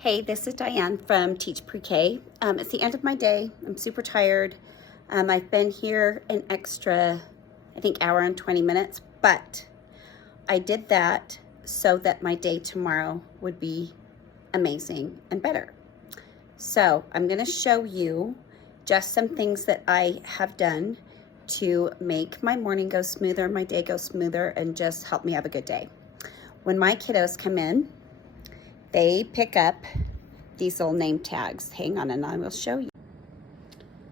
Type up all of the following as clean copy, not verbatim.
Hey, this is Diane from Teach Pre-K. It's the end of my day. I'm super tired. I've been here an extra, I think, hour and 20 minutes, but I did that so that my day tomorrow would be amazing and better. So I'm going to show you just some things that I have done to make my morning go smoother, my day go smoother, and just help me have a good day. When my kiddos come in, they pick up these little name tags. Hang on and I will show you.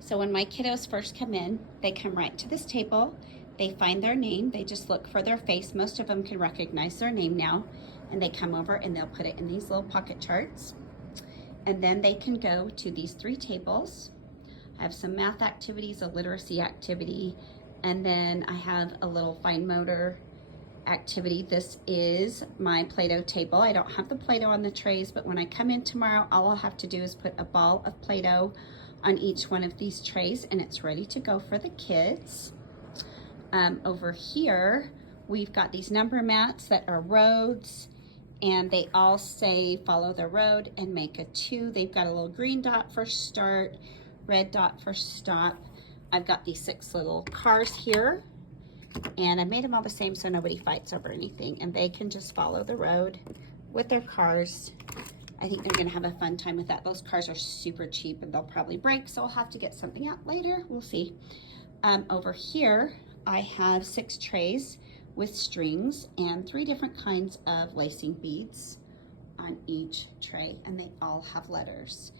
So when my kiddos first come in, they come right to this table. They find their name. They just look for their face. Most of them can recognize their name now. And they come over and they'll put it in these little pocket charts. And then they can go to these 3 tables. I have some math activities, a literacy activity, and then I have a little fine motor activity. This is my Play-Doh table. I don't have the Play-Doh on the trays, but when I come in tomorrow, all I'll have to do is put a ball of Play-Doh on each one of these trays and it's ready to go for the kids. Over here, we've got these number mats that are roads and they all say follow the road and make a 2. They've got a little green dot for start, red dot for stop. I've got these 6 little cars here. And I made them all the same so nobody fights over anything. And they can just follow the road with their cars. I think they're gonna have a fun time with that. Those cars are super cheap and they'll probably break, so I'll have to get something out later. We'll see. Over here, I have 6 trays with strings and 3 different kinds of lacing beads on each tray, and they all have letters.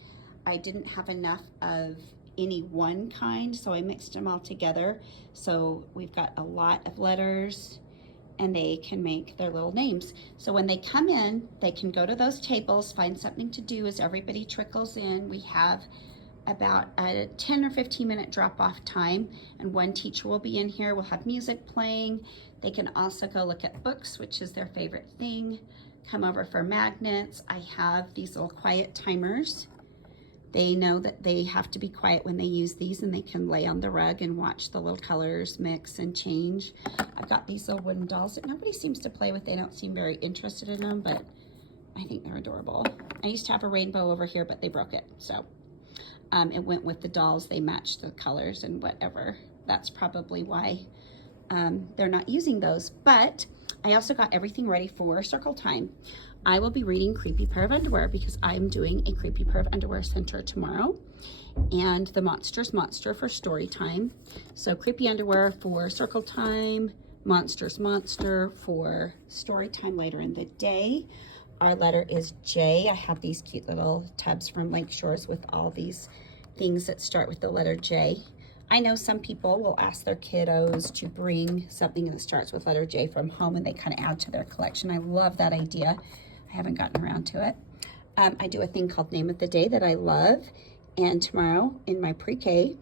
I didn't have enough of any one kind, so I mixed them all together. So we've got a lot of letters and they can make their little names. So when they come in, they can go to those tables, find something to do as everybody trickles in. We have about a 10 or 15 minute drop off time, and one teacher will be in here. We'll have music playing. They can also go look at books, which is their favorite thing. Come over for magnets. I have these little quiet timers. They know that they have to be quiet when they use these, and they can lay on the rug and watch the little colors mix and change. I've got these little wooden dolls that nobody seems to play with. They don't seem very interested in them, but I think they're adorable. I used to have a rainbow over here, but they broke it. So it went with the dolls. They matched the colors and whatever. That's probably why they're not using those. But I also got everything ready for circle time. I will be reading Creepy Pair of Underwear because I'm doing a Creepy Pair of Underwear Center tomorrow, and the Monsters Monster for story time. So Creepy Underwear for circle time, Monsters Monster for story time later in the day. Our letter is J. I have these cute little tubs from Lake Shores with all these things that start with the letter J. I know some people will ask their kiddos to bring something that starts with letter J from home and they kind of add to their collection. I love that idea. I haven't gotten around to it. I do a thing called Name of the Day that I love. And tomorrow in my pre-K,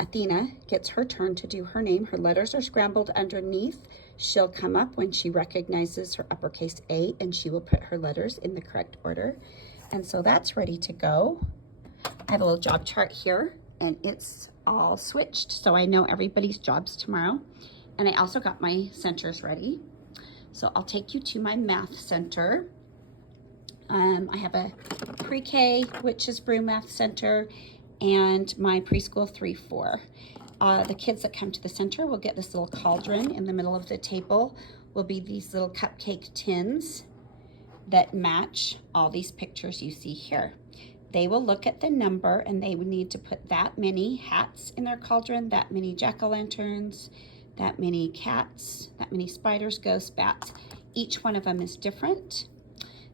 Athena gets her turn to do her name. Her letters are scrambled underneath. She'll come up when she recognizes her uppercase A and she will put her letters in the correct order. And so that's ready to go. I have a little job chart here and it's all switched, so I know everybody's jobs tomorrow. And I also got my centers ready. So I'll take you to my math center. I have a pre-K, which is Brew Math Center, and my preschool 3-4. The kids that come to the center will get this little cauldron. In the middle of the table will be these little cupcake tins that match all these pictures you see here. They will look at the number and they would need to put that many hats in their cauldron, that many jack-o'-lanterns, that many cats, that many spiders, ghosts, bats. Each one of them is different.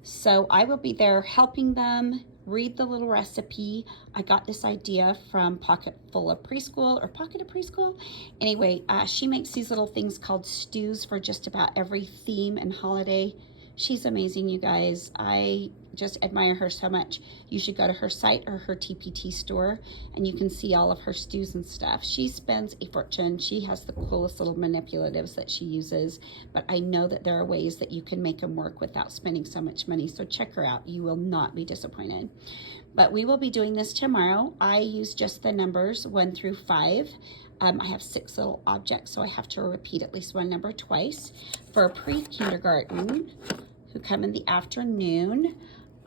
So I will be there helping them read the little recipe. I got this idea from Pocket of Preschool. Anyway, she makes these little things called stews for just about every theme and holiday. She's amazing, you guys. I just admire her so much. You should go to her site or her TPT store and you can see all of her stews and stuff. She spends a fortune. She has the coolest little manipulatives that she uses, but I know that there are ways that you can make them work without spending so much money. So check her out. You will not be disappointed. But we will be doing this tomorrow. I use just the numbers 1 through 5. I have 6 little objects, so I have to repeat at least one number twice. For pre-kindergarten, who come in the afternoon,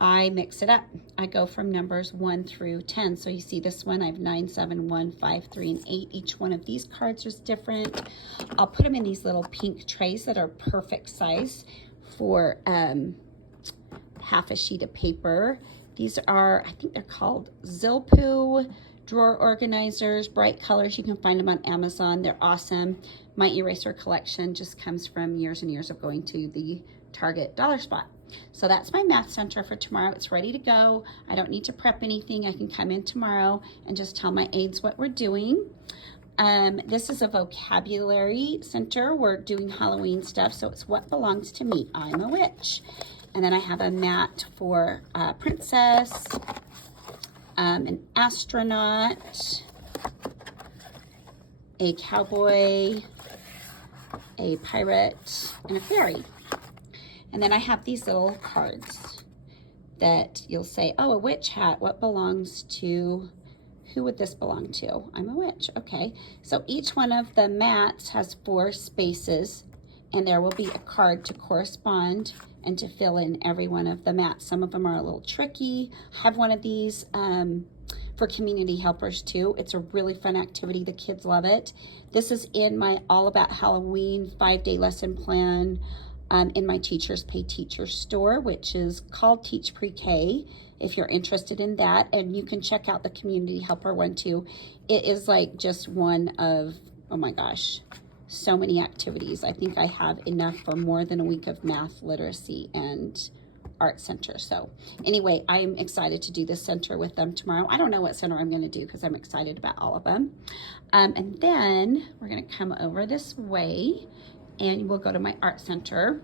I mix it up. I go from numbers 1 through 10. So you see this one, I have 9, 7, 1, 5, 3, and 8. Each one of these cards is different. I'll put them in these little pink trays that are perfect size for half a sheet of paper. These are, I think they're called Zilpoo drawer organizers, bright colors. You can find them on Amazon. They're awesome. My eraser collection just comes from years and years of going to the Target dollar spot. So that's my math center for tomorrow. It's ready to go. I don't need to prep anything. I can come in tomorrow and just tell my aides what we're doing. This is a vocabulary center. We're doing Halloween stuff, so it's what belongs to me. I'm a witch. And then I have a mat for a princess, an astronaut, a cowboy, a pirate, and a fairy. And then I have these little cards that you'll say, oh, a witch hat, what belongs to, who would this belong to? I'm a witch, okay. So each one of the mats has 4 spaces, and there will be a card to correspond and to fill in every one of the mats. Some of them are a little tricky. I have one of these for community helpers too. It's a really fun activity. The kids love it. This is in my All About Halloween 5-day lesson plan in my Teachers Pay Teachers store, which is called Teach Pre-K, if you're interested in that. And you can check out the community helper one too. It is like just one of, oh my gosh, so many activities. I think I have enough for more than a week of math, literacy, and art center. So anyway, I'm excited to do this center with them tomorrow. I don't know what center I'm going to do because I'm excited about all of them. And then we're going to come over this way and we'll go to my art center.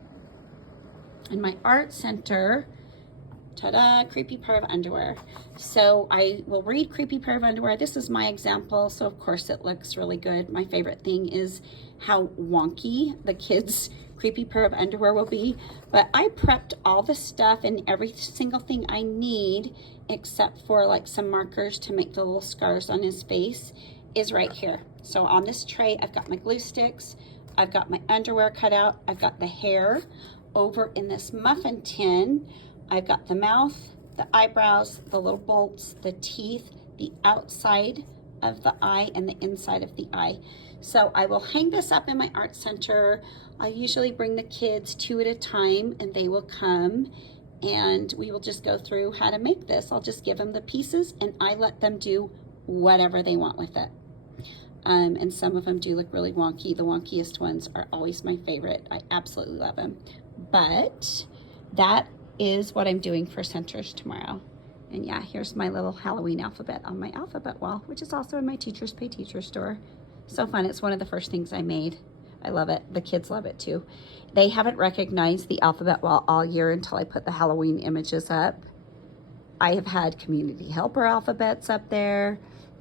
And my art center, ta-da, creepy pair of underwear. So I will read creepy pair of underwear. This is my example, so of course it looks really good. My favorite thing is how wonky the kids' creepy pair of underwear will be. But I prepped all the stuff and every single thing I need, except for like some markers to make the little scars on his face, is right here. So on this tray, I've got my glue sticks, I've got my underwear cut out, I've got the hair. Over in this muffin tin, I've got the mouth, the eyebrows, the little bolts, the teeth, the outside of the eye, and the inside of the eye. So I will hang this up in my art center. I usually bring the kids 2 at a time, and they will come, and we will just go through how to make this. I'll just give them the pieces, and I let them do whatever they want with it. And some of them do look really wonky. The wonkiest ones are always my favorite. I absolutely love them. But that is what I'm doing for centers tomorrow. And yeah, here's my little Halloween alphabet on my alphabet wall, which is also in my Teachers Pay Teachers store. So fun. It's one of the first things I made. I love it. The kids love it too. They haven't recognized the alphabet wall all year until I put the Halloween images up. I have had community helper alphabets up there.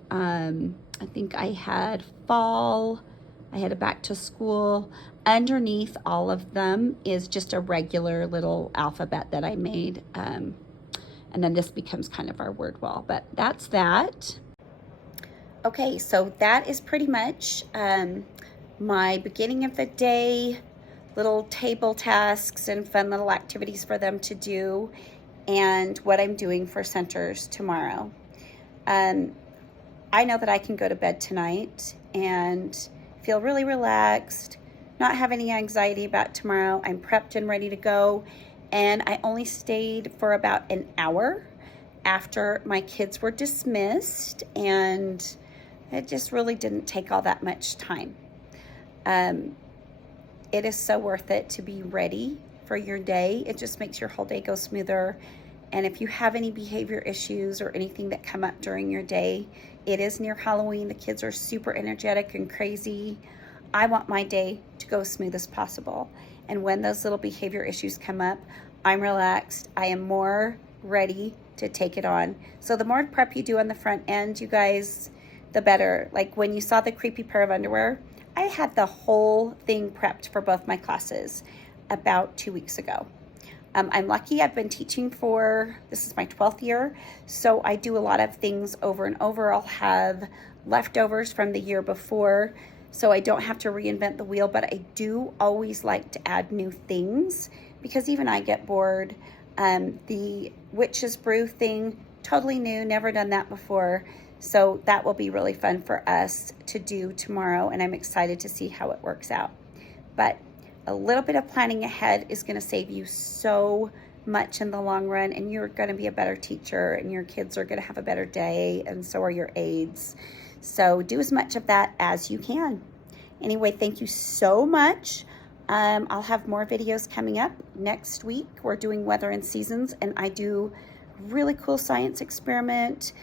I think I had fall, I had a back to school. Underneath all of them is just a regular little alphabet that I made. And then this becomes kind of our word wall, but that's that. Okay, so that is pretty much my beginning of the day, little table tasks and fun little activities for them to do, and what I'm doing for centers tomorrow. I know that I can go to bed tonight and feel really relaxed, not have any anxiety about tomorrow. I'm prepped and ready to go. And I only stayed for about an hour after my kids were dismissed, and it just really didn't take all that much time. It is so worth it to be ready for your day. It just makes your whole day go smoother. And if you have any behavior issues or anything that come up during your day, it is near Halloween. The kids are super energetic and crazy. I want my day to go as smooth as possible. And when those little behavior issues come up, I'm relaxed. I am more ready to take it on. So the more prep you do on the front end, you guys, the better. Like when you saw the creepy pair of underwear, I had the whole thing prepped for both my classes about 2 weeks ago. I'm lucky. I've been teaching for, this is my 12th year, so I do a lot of things over and over. I'll have leftovers from the year before, so I don't have to reinvent the wheel, but I do always like to add new things because even I get bored. The witch's brew thing, totally new, never done that before. So that will be really fun for us to do tomorrow, and I'm excited to see how it works out. But a little bit of planning ahead is going to save you so much in the long run, and you're going to be a better teacher, and your kids are going to have a better day, and so are your aides. So do as much of that as you can. Anyway, thank you so much. I'll have more videos coming up next week. We're doing weather and seasons, and I do a really cool science experiment.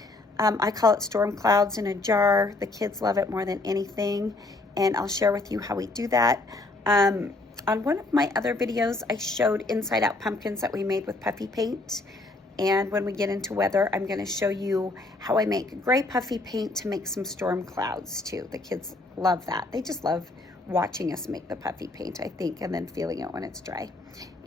I call it storm clouds in a jar. The kids love it more than anything, and I'll share with you how we do that. On one of my other videos, I showed inside out pumpkins that we made with puffy paint. And when we get into weather, I'm going to show you how I make gray puffy paint to make some storm clouds too. The kids love that. They just love watching us make the puffy paint, I think, and then feeling it when it's dry.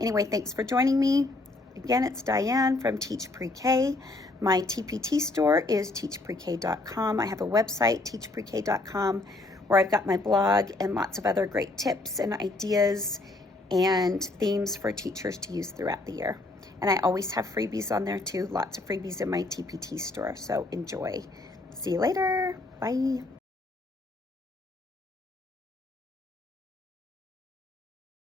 Anyway, thanks for joining me. Again, it's Diane from Teach Pre-K. My TPT store is teachprek.com. I have a website, teachprek.com, where I've got my blog and lots of other great tips and ideas and themes for teachers to use throughout the year. And I always have freebies on there too, lots of freebies in my TPT store, so enjoy. See you later. Bye.